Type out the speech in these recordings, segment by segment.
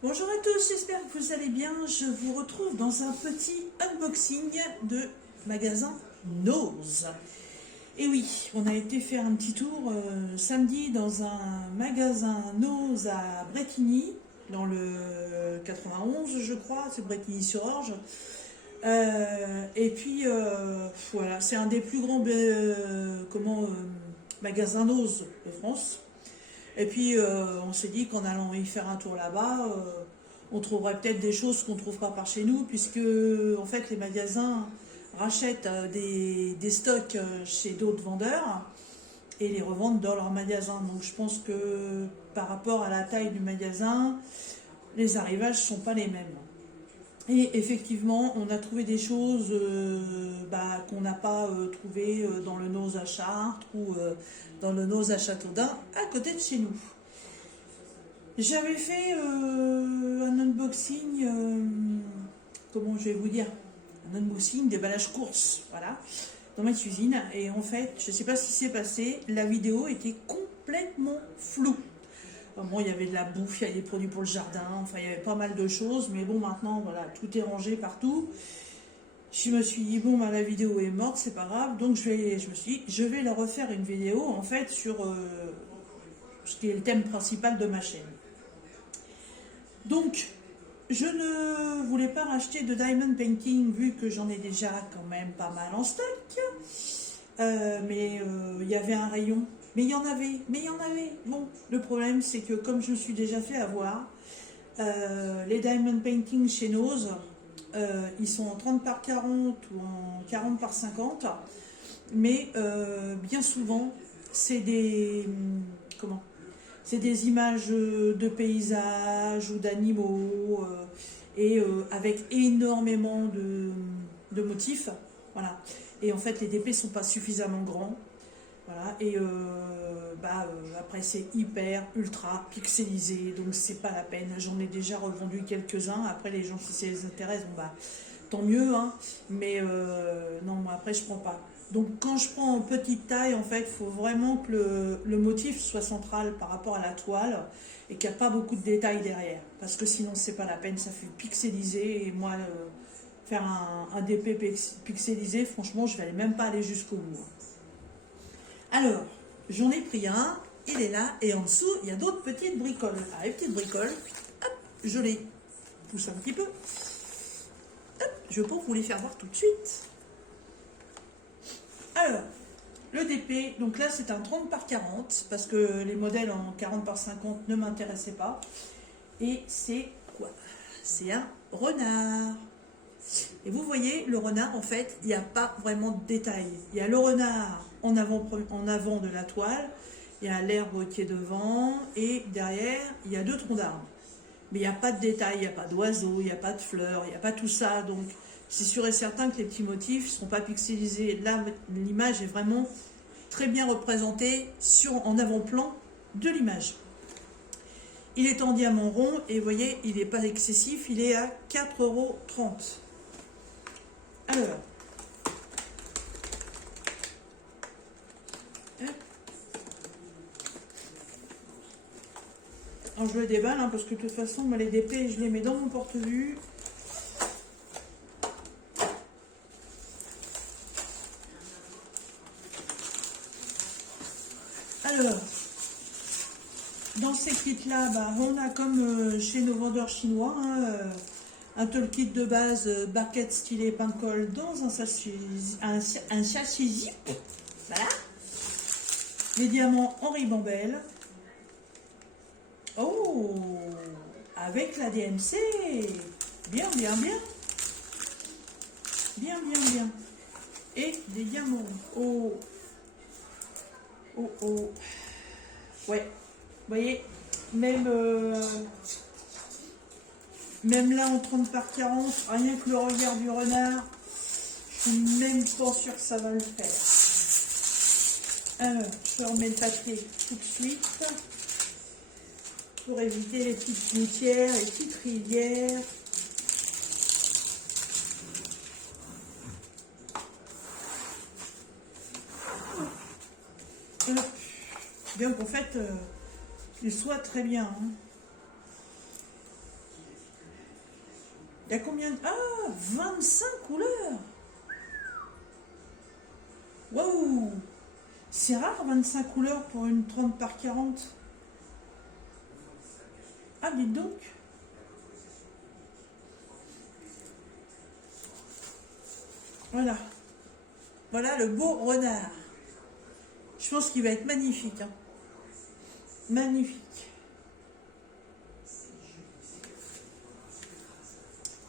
Bonjour à tous, j'espère que vous allez bien. Je vous retrouve dans un petit unboxing de magasin Nose. Et oui, on a été faire un petit tour samedi dans un magasin Nose à Brétigny, dans le 91 je crois, c'est Brétigny-sur-Orge. Et puis voilà, c'est un des plus grands magasins Nose de France. Et puis on s'est dit qu'en allant y faire un tour là-bas, on trouverait peut-être des choses qu'on ne trouve pas par chez nous, puisque en fait les magasins rachètent des stocks chez d'autres vendeurs et les revendent dans leur magasin. Donc je pense que par rapport à la taille du magasin, les arrivages ne sont pas les mêmes. Et effectivement, on a trouvé des choses qu'on n'a pas trouvées dans le Nose à Chartres ou dans le Nose à Châteaudun, à côté de chez nous. J'avais fait un unboxing, comment je vais vous dire, un unboxing déballage course, voilà, dans ma cuisine. Et en fait, je ne sais pas ce qui s'est passé, la vidéo était complètement floue. Bon, il y avait de la bouffe, il y avait des produits pour le jardin, enfin il y avait pas mal de choses, mais bon maintenant voilà, tout est rangé partout. Je me suis dit bon la vidéo est morte, c'est pas grave, donc je me suis dit je vais leur refaire une vidéo en fait sur ce qui est le thème principal de ma chaîne. Donc je ne voulais pas racheter de diamond painting vu que j'en ai déjà quand même pas mal en stock, mais il y avait un rayon. Mais il y en avait. Bon, le problème, c'est que comme je me suis déjà fait avoir, les diamond painting chez Nose, ils sont en 30 par 40 ou en 40 par 50, mais bien souvent, c'est des images de paysages ou d'animaux, et avec énormément de motifs, voilà. Et en fait, les DP sont pas suffisamment grands. Voilà, et après c'est hyper ultra pixelisé, donc c'est pas la peine. J'en ai déjà revendu quelques-uns. Après les gens, si ça les intéresse, bon, tant mieux, hein. Mais non, moi après je prends pas. Donc quand je prends en petite taille, en fait, il faut vraiment que le motif soit central par rapport à la toile et qu'il n'y a pas beaucoup de détails derrière, parce que sinon c'est pas la peine, ça fait pixelisé. Et moi, faire un DP pixelisé, franchement, je vais même pas aller jusqu'au bout. Alors, j'en ai pris un, il est là, et en dessous, il y a d'autres petites bricoles. Alors, les petites bricoles, hop, je les pousse un petit peu. Hop, je vais pas vous les faire voir tout de suite. Alors, le DP, donc là c'est un 30 par 40, parce que les modèles en 40 par 50 ne m'intéressaient pas. Et c'est quoi? C'est un renard. Et vous voyez, le renard, en fait, il n'y a pas vraiment de détails. Il y a le renard en avant de la toile, il y a l'herbe qui est devant, et derrière, il y a 2 troncs d'arbres. Mais il n'y a pas de détails, il n'y a pas d'oiseaux, il n'y a pas de fleurs, il n'y a pas tout ça. Donc, c'est sûr et certain que les petits motifs ne seront pas pixelisés. Là, l'image est vraiment très bien représentée en avant-plan de l'image. Il est en diamant rond, et vous voyez, il n'est pas excessif, il est à 4,30 €. Alors, je le déballe, hein, parce que de toute façon, moi, les DP, je les mets dans mon porte-vue. Alors, dans ces kits-là, on a comme chez nos vendeurs chinois, hein, un toolkit de base barquette stylée pincole dans un sachet zip. Voilà. Les diamants en ribambelle. Oh, avec la DMC. Bien. Bien. Et des diamants. Oh. Ouais. Vous voyez, même là en 30 par 40, rien que le regard du renard, je suis même pas sûre que ça va le faire. Alors, je remets le papier tout de suite pour éviter les petites gouttières, les petites rivières. Bien qu'en fait, il soit très bien. Hein. Il y a combien de... Ah, 25 couleurs. Waouh. C'est rare 25 couleurs pour une 30 par 40. Ah, dites donc. Voilà. Voilà le beau renard. Je pense qu'il va être magnifique. Hein. Magnifique.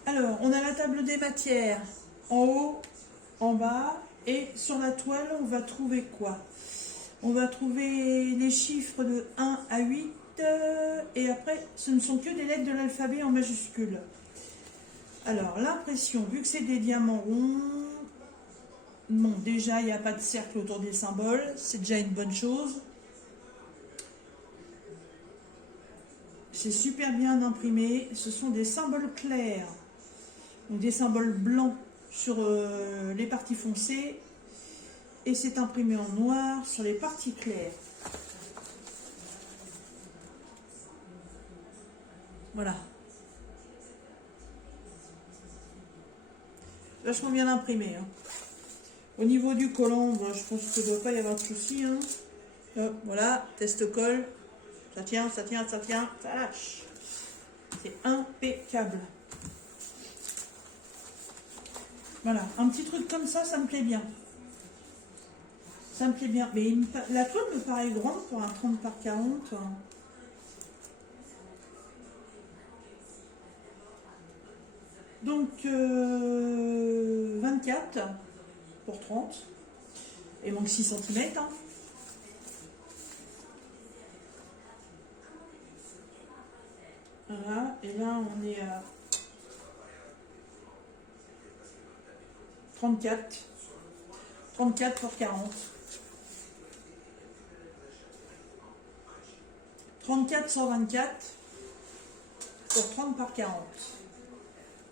Alors, on a la table des matières. En haut, en bas. Et sur la toile, on va trouver quoi? On va trouver les chiffres de 1 à 8. Et après, ce ne sont que des lettres de l'alphabet en majuscule. Alors, l'impression, vu que c'est des diamants ronds, bon, déjà, il n'y a pas de cercle autour des symboles. C'est déjà une bonne chose. C'est super bien imprimé. Ce sont des symboles clairs. Donc des symboles blancs sur les parties foncées. Et c'est imprimé en noir sur les parties claires. Voilà. Vachement bien imprimé. Hein. Au niveau du collant, ben, je pense qu'il ne doit pas y avoir de souci. Hein. Hop, voilà, test colle. Ça tient, ça tient, ça tient, ça lâche. C'est impeccable. Voilà, un petit truc comme ça me plaît bien. Ça me plaît bien. Mais la toile me paraît grande pour un 30 par 40. Donc, 24 pour 30. Il manque 6 cm. Hein. Voilà, et là on est à 34. 34 pour 40. 34 sur 24 pour 30 par 40.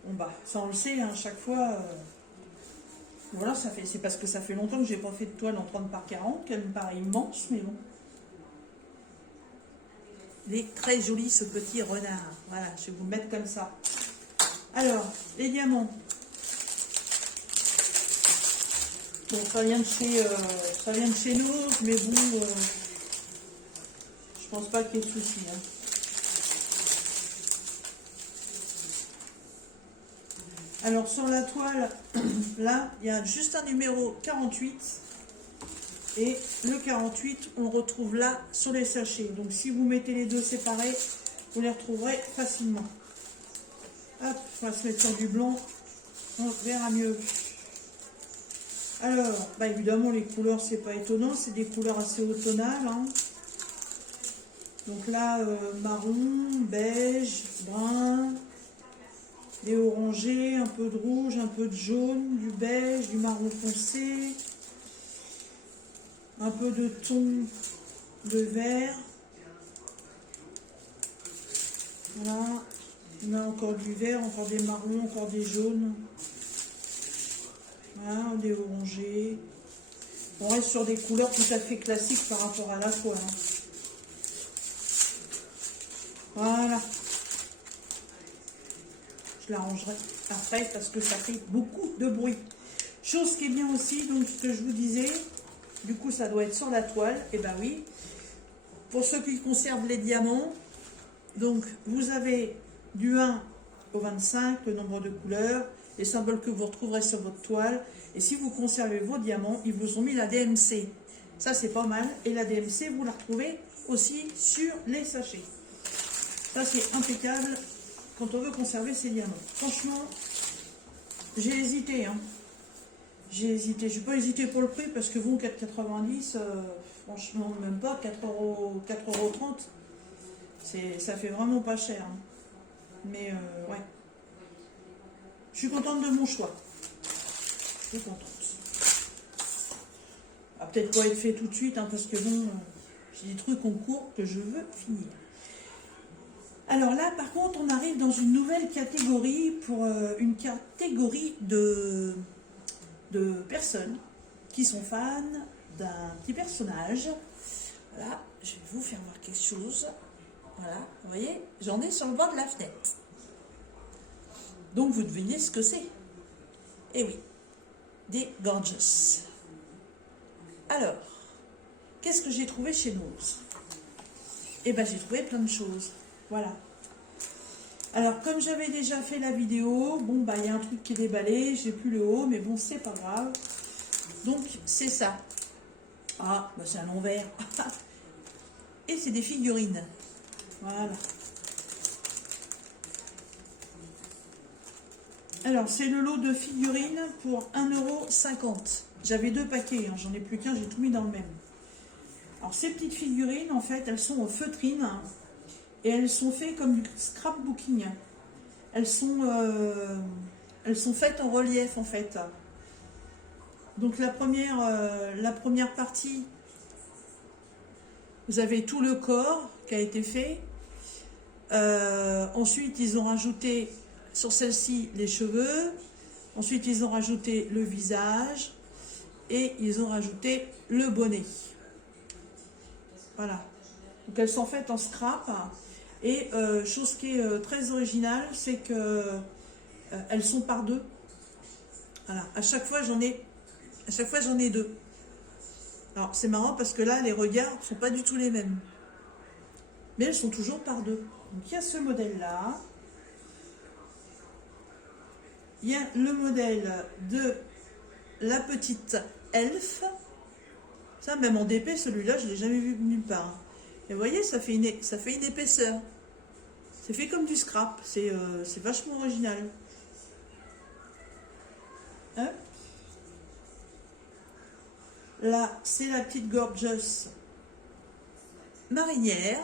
Bon bah, ça on le sait, hein, chaque fois... Voilà, c'est parce que ça fait longtemps que j'ai pas fait de toile en 30 par 40, qu'elle me paraît immense, mais bon. Il est très joli ce petit renard. Voilà, je vais vous le mettre comme ça. Alors, les diamants. Bon, ça vient de chez nous, mais bon, je pense pas qu'il y ait de soucis. Hein. Alors, sur la toile, là, il y a juste un numéro 48. Et le 48, on le retrouve là sur les sachets. Donc si vous mettez les deux séparés, vous les retrouverez facilement. Hop, on va se mettre sur du blanc, on verra mieux. Alors, bah évidemment, les couleurs, c'est pas étonnant, c'est des couleurs assez automnales. Hein. Donc là, marron, beige, brun, des orangés, un peu de rouge, un peu de jaune, du beige, du marron foncé. Un peu de ton de vert. Voilà. On a encore du vert, encore des marrons, encore des jaunes. Voilà, des orangés. On reste sur des couleurs tout à fait classiques par rapport à la toile. Hein. Voilà. Je la rangerai après parce que ça fait beaucoup de bruit. Chose qui est bien aussi, donc ce que je vous disais, du coup ça doit être sur la toile, et ben oui. Pour ceux qui conservent les diamants, donc vous avez du 1 au 25, le nombre de couleurs, les symboles que vous retrouverez sur votre toile. Et si vous conservez vos diamants, ils vous ont mis la DMC. Ça c'est pas mal. Et la DMC, vous la retrouvez aussi sur les sachets. Ça c'est impeccable quand on veut conserver ses diamants. Franchement, j'ai hésité. Hein. J'ai hésité. Je n'ai pas hésité pour le prix parce que bon, 4,90, franchement, même pas, 4,30 €. Ça fait vraiment pas cher. Hein. Mais ouais. Je suis contente de mon choix. Je suis contente. Ça va peut-être pas être fait tout de suite, hein, parce que bon, j'ai des trucs en cours que je veux finir. Alors là, par contre, on arrive dans une nouvelle catégorie pour une catégorie de personnes qui sont fans d'un petit personnage. Voilà, je vais vous faire voir quelque chose. Voilà, vous voyez, j'en ai sur le bord de la fenêtre. Donc vous devinez ce que c'est. Eh oui, des Gorgeous. Alors, qu'est-ce que j'ai trouvé chez Nose? Eh bien, j'ai trouvé plein de choses. Voilà. Alors, comme j'avais déjà fait la vidéo, bon, bah, il y a un truc qui est déballé, j'ai plus le haut, mais bon, c'est pas grave. Donc, c'est ça. Ah, bah, c'est un envers. Et c'est des figurines. Voilà. Alors, c'est le lot de figurines pour 1,50 €. J'avais 2 paquets, hein, j'en ai plus qu'un, j'ai tout mis dans le même. Alors, ces petites figurines, en fait, elles sont en feutrine et elles sont faites comme du scrapbooking. Elles sont faites en relief, en fait. Donc, la première partie, vous avez tout le corps qui a été fait. Ensuite, ils ont rajouté sur celle-ci les cheveux. Ensuite, ils ont rajouté le visage. Et ils ont rajouté le bonnet. Voilà. Donc, elles sont faites en scrap. Et chose qui est très originale, c'est que elles sont par deux. Voilà. À chaque fois, j'en ai 2. Alors, c'est marrant parce que là, les regards ne sont pas du tout les mêmes. Mais elles sont toujours par deux. Donc, il y a ce modèle-là. Il y a le modèle de la petite elfe. Ça, même en DP, celui-là, je ne l'ai jamais vu nulle part. Et vous voyez, ça fait une épaisseur. C'est fait comme du scrap. C'est vachement original. Hein? Là, c'est la petite Gorgeous marinière.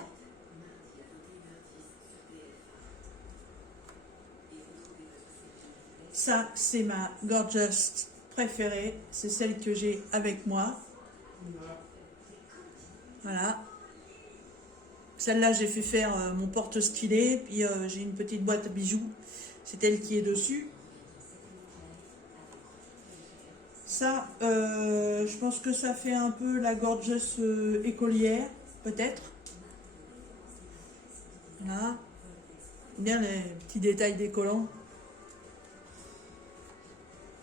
Ça, c'est ma Gorgeous préférée. C'est celle que j'ai avec moi. Voilà. Celle-là, j'ai fait faire mon porte-stylet. Puis j'ai une petite boîte à bijoux. C'est elle qui est dessus. Ça, je pense que ça fait un peu la Gorgeous écolière, peut-être. Voilà. Bien les petits détails des collants.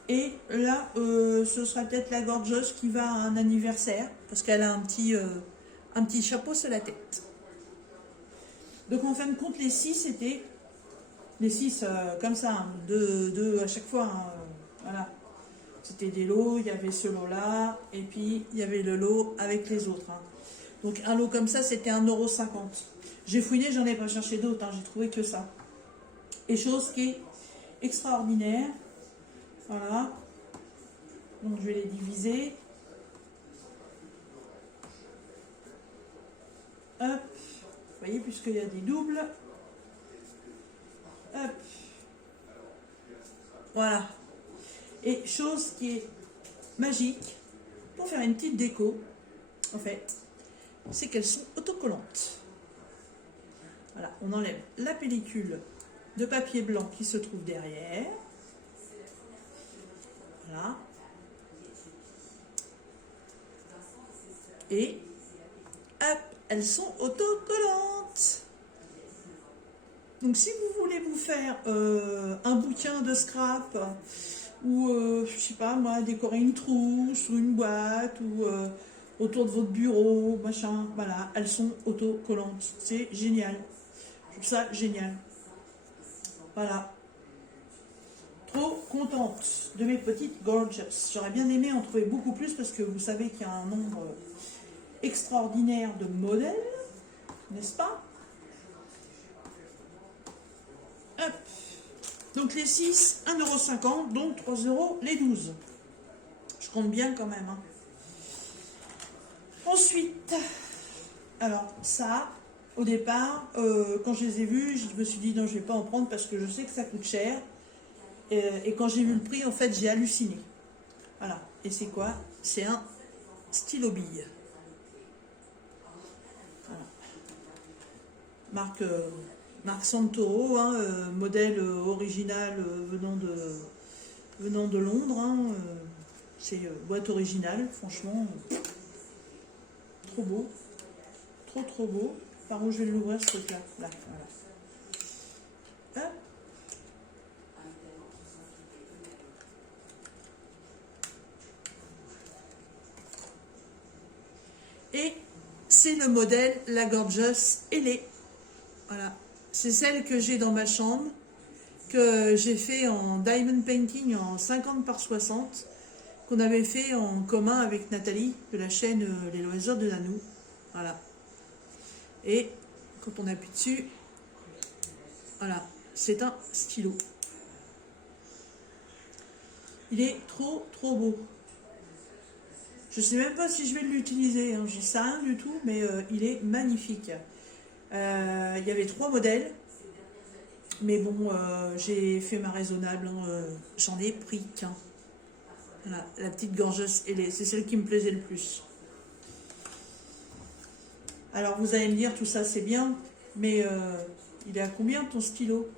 Et là, ce sera peut-être la Gorgeous qui va à un anniversaire, parce qu'elle a un petit chapeau sur la tête. Donc en fin de compte, les 6 étaient les 6 comme ça, hein, deux à chaque fois. Hein, voilà. C'était des lots, il y avait ce lot-là, et puis il y avait le lot avec les autres. Hein. Donc un lot comme ça, c'était 1,50 €. J'ai fouiné, j'en ai pas cherché d'autres, hein, j'ai trouvé que ça. Et chose qui est extraordinaire. Voilà. Donc je vais les diviser. Hop. Vous voyez, puisqu'il y a des doubles. Hop. Voilà. Et chose qui est magique, pour faire une petite déco, en fait, c'est qu'elles sont autocollantes. Voilà, on enlève la pellicule de papier blanc qui se trouve derrière. Voilà. Et hop, elles sont autocollantes. Donc si vous voulez vous faire un bouquin de scrap ou je sais pas moi, décorer une trousse ou une boîte ou autour de votre bureau, machin, voilà, elles sont autocollantes. C'est génial. Je trouve ça génial. Voilà. Trop contente de mes petites Gorgeous. J'aurais bien aimé en trouver beaucoup plus parce que vous savez qu'il y a un nombre extraordinaire de modèles, n'est-ce pas? Hop. Donc les 6, 1,50 €, donc 3 € les 12. Je compte bien quand même. Hein. Ensuite, alors ça, au départ, quand je les ai vus, je me suis dit non, je ne vais pas en prendre parce que je sais que ça coûte cher. Et quand j'ai vu le prix, en fait, j'ai halluciné. Voilà. Et c'est quoi? C'est un stylo bille. Voilà. Marque Santoro, hein, modèle original venant de Londres. Hein, c'est boîte originale, franchement. Trop beau. Trop beau. Par où je vais l'ouvrir ce truc-là? Là, voilà. Hop. c'est le modèle, la Gorgeous Elé. Voilà, c'est celle que j'ai dans ma chambre, que j'ai fait en diamond painting en 50 par 60, qu'on avait fait en commun avec Nathalie de la chaîne Les Loisirs de Nanou. Voilà. Et quand on appuie dessus, voilà, c'est un stylo. Il est trop beau. Je sais même pas si je vais l'utiliser, hein, j'en sais rien du tout, mais il est magnifique. Il y avait 3 modèles, mais bon, j'ai fait ma raisonnable, hein, j'en ai pris qu'un. Voilà, la petite Gorgeous Elé, c'est celle qui me plaisait le plus. Alors vous allez me dire, tout ça c'est bien, mais il est à combien ton stylo?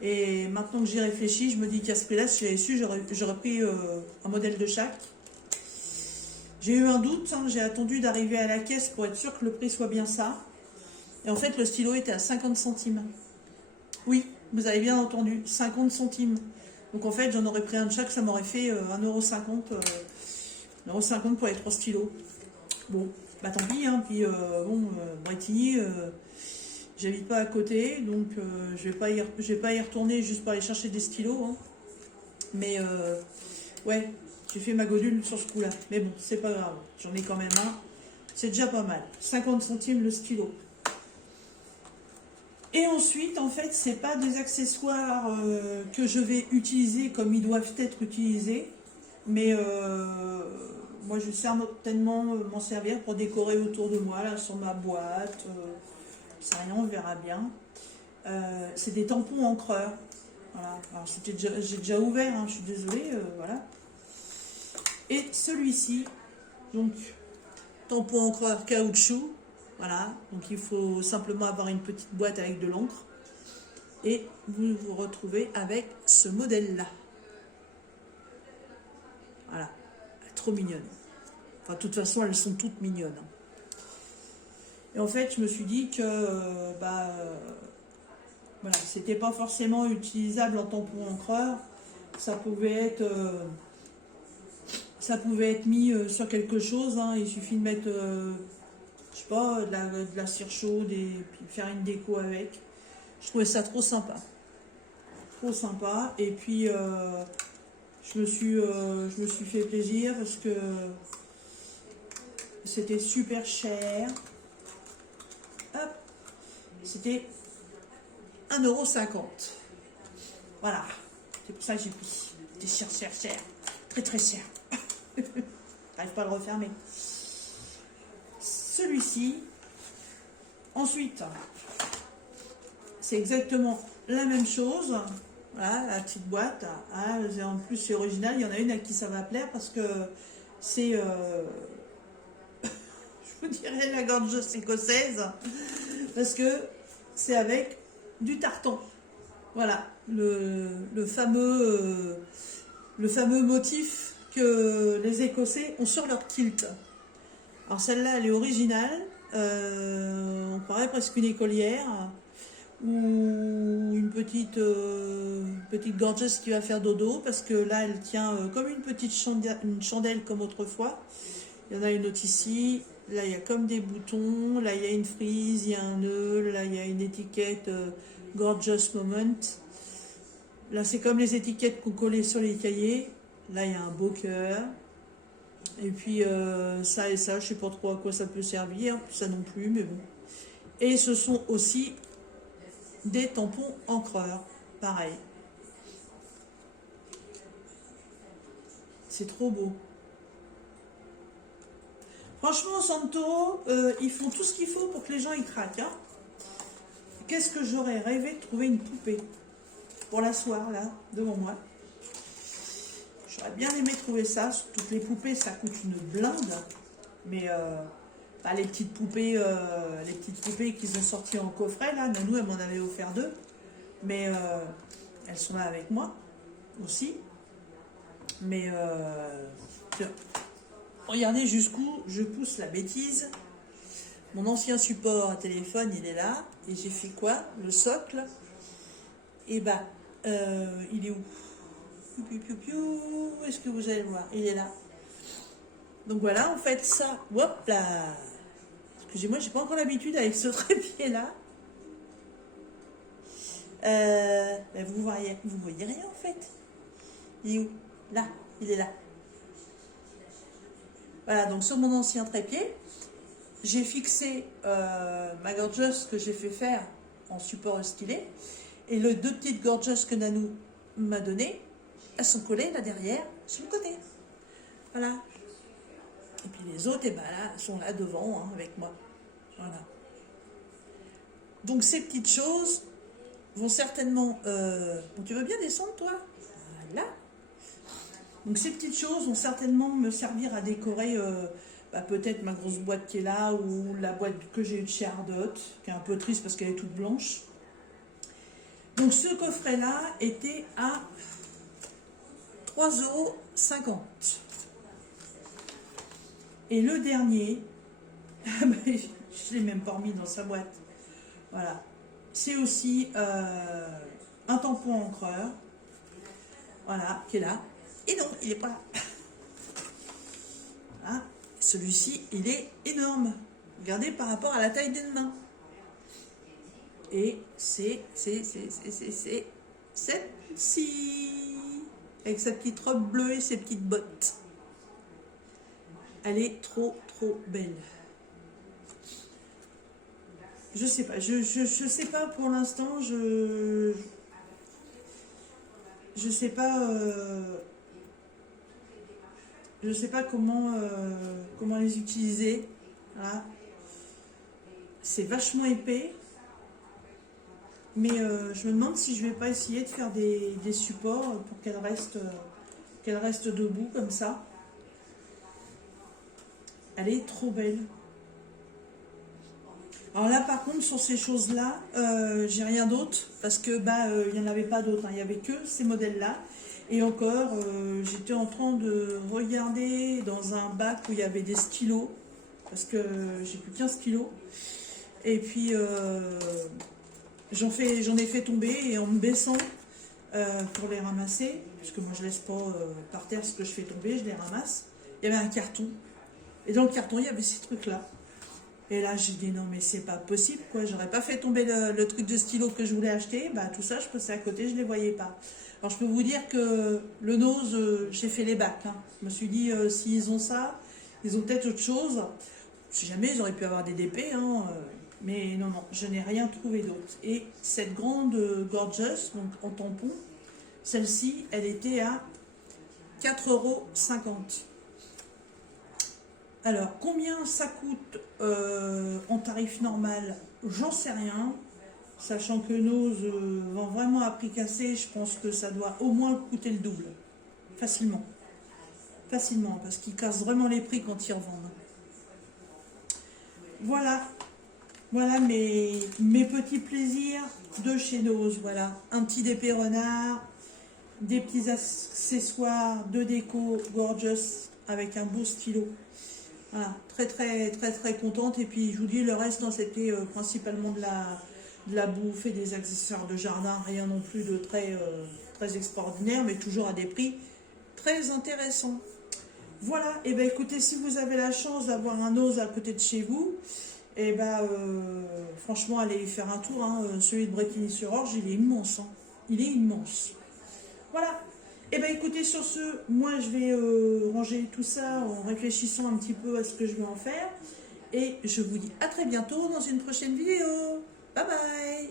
Et maintenant que j'y réfléchis, je me dis qu'à ce prix-là, si j'avais su, j'aurais pris un modèle de chaque. J'ai eu un doute, hein, j'ai attendu d'arriver à la caisse pour être sûr que le prix soit bien ça. Et en fait, le stylo était à 50 centimes. Oui, vous avez bien entendu, 50 centimes. Donc en fait, j'en aurais pris un de chaque, ça m'aurait fait 1,50 €. 1,50 € pour les 3 stylos. Bon, bah tant pis, hein. Puis Bretigny, j'habite pas à côté, donc je vais pas y retourner juste pour aller chercher des stylos, hein. Mais ouais, j'ai fait ma godule sur ce coup-là. Mais bon, c'est pas grave, j'en ai quand même un. C'est déjà pas mal. 50 centimes le stylo. Et ensuite, en fait, c'est pas des accessoires que je vais utiliser comme ils doivent être utilisés, mais moi je vais certainement m'en servir pour décorer autour de moi, là, sur ma boîte. C'est rien, on verra bien. C'est des tampons encreurs. Voilà. Alors j'ai déjà ouvert, hein, je suis désolée, voilà. Et celui-ci, donc tampon encreur caoutchouc. Voilà, donc il faut simplement avoir une petite boîte avec de l'encre et vous vous retrouvez avec ce modèle-là. Voilà, trop mignonne. Enfin, de toute façon, elles sont toutes mignonnes. Et en fait, je me suis dit que voilà, c'était pas forcément utilisable en tampon encreur. Ça pouvait être mis sur quelque chose, hein. Il suffit de mettre je sais pas, de la cire chaude et puis faire une déco avec. Je trouvais ça trop sympa. Trop sympa. Et puis, je me suis fait plaisir parce que c'était super cher. Hop, c'était 1,50 €. Voilà. C'est pour ça que j'ai pris. C'était cher. Très très cher. J'arrive pas à le refermer. Celui-ci. Ensuite, c'est exactement la même chose. Voilà, la petite boîte. Ah, en plus, c'est original. Il y en a une à qui ça va plaire parce que c'est, je vous dirais, la Gorgeous écossaise. Parce que c'est avec du tartan. Voilà, le fameux motif que les Écossais ont sur leur kilt. Alors celle-là, elle est originale, on croirait presque une écolière ou une petite gorgeous qui va faire dodo, parce que là, elle tient comme une petite chandelle comme autrefois. Il y en a une autre ici, là il y a comme des boutons, là il y a une frise, il y a un nœud, là il y a une étiquette Gorgeous Moment. Là c'est comme les étiquettes qu'on collait sur les cahiers, là il y a un beau cœur. Et puis ça et ça, je sais pas trop à quoi ça peut servir, ça non plus, mais bon. Et ce sont aussi des tampons encreurs, pareil. C'est trop beau. Franchement, Santo, ils font tout ce qu'il faut pour que les gens y craquent. Hein. Qu'est-ce que j'aurais rêvé de trouver une poupée pour l'asseoir là, devant moi. J'aurais bien aimé trouver ça. Toutes les poupées, ça coûte une blinde. Mais les petites poupées qu'ils ont sorties en coffret, là, Nanou, elle m'en avait offert 2. Mais elles sont là avec moi aussi. Mais regardez jusqu'où je pousse la bêtise. Mon ancien support à téléphone, il est là. Et j'ai fait quoi? Le socle. Et il est où? Est-ce que vous allez le voir? Il est là. Donc voilà, en fait, ça, hop là, Excusez-moi, j'ai pas encore l'habitude avec ce trépied-là. Ben vous voyez rien en fait. Il est où? Là, il est là. Voilà, donc sur mon ancien trépied, j'ai fixé ma gorgeuse que j'ai fait faire en support stylet. Et les deux petites gorgeous que Nanou m'a données, elles sont collées là derrière, sur le côté. Voilà. Et puis les autres, eh ben là, sont là devant, hein, avec moi. Voilà. Donc ces petites choses vont certainement... Bon, tu veux bien descendre, toi? Voilà. Donc ces petites choses vont certainement me servir à décorer peut-être ma grosse boîte qui est là, ou la boîte que j'ai eue de chez Ardot, qui est un peu triste parce qu'elle est toute blanche. Donc ce coffret-là était à 3,50 €. Et le dernier, je ne l'ai même pas remis dans sa boîte. Voilà. C'est aussi un tampon encreur. Voilà, qui est là. Et non, il n'est pas là. Voilà. Celui-ci, il est énorme. Regardez par rapport à la taille d'une main. Et c'est celle-ci. Avec sa petite robe bleue et ses petites bottes. Elle est trop belle. Je sais pas, je sais pas pour l'instant, je sais pas, je sais pas comment les utiliser. Voilà. C'est vachement épais, mais je me demande si je vais pas essayer de faire des supports pour qu'elle reste debout comme ça. Elle est trop belle. Alors là, par contre, sur ces choses-là, j'ai rien d'autre parce que il n'y en avait pas d'autres. Hein. Il n'y avait que ces modèles-là. Et encore, j'étais en train de regarder dans un bac où il y avait des stylos parce que j'ai plus qu'un stylo. Et puis, j'en ai fait tomber et en me baissant pour les ramasser, parce que moi je laisse pas par terre ce que je fais tomber, je les ramasse. Il y avait un carton. Et dans le carton, il y avait ces trucs-là. Et là, j'ai dit non, mais c'est pas possible, quoi. J'aurais pas fait tomber le truc de stylo que je voulais acheter. Tout ça, je passais à côté, je les voyais pas. Alors, je peux vous dire que le nose, j'ai fait les bacs. Hein. Je me suis dit, s'ils ont ça, ils ont peut-être autre chose. Si jamais, j'aurais pu avoir des DP, hein. Mais non, je n'ai rien trouvé d'autre. Et cette grande gorgeous, donc en tampon, celle-ci, elle était à 4,50 €. Alors, combien ça coûte en tarif normal? J'en sais rien. Sachant que Nose vend vraiment à prix cassé, je pense que ça doit au moins coûter le double. Facilement. Facilement, parce qu'ils cassent vraiment les prix quand ils revendent. Voilà. Voilà mes petits plaisirs de chez Nose. Voilà. Un petit DP renard, des petits accessoires de déco gorgeous avec un beau stylo. Voilà, très contente. Et puis je vous dis, le reste, c'était principalement de la bouffe et des accessoires de jardin, rien non plus de très extraordinaire, mais toujours à des prix très intéressants. Voilà, et écoutez, si vous avez la chance d'avoir un Nose à côté de chez vous, franchement, allez faire un tour. Hein. Celui de Brétigny-sur-Orge, il est immense. Hein. Il est immense. Voilà. Et écoutez, sur ce, moi je vais ranger tout ça en réfléchissant un petit peu à ce que je vais en faire. Et je vous dis à très bientôt dans une prochaine vidéo. Bye bye.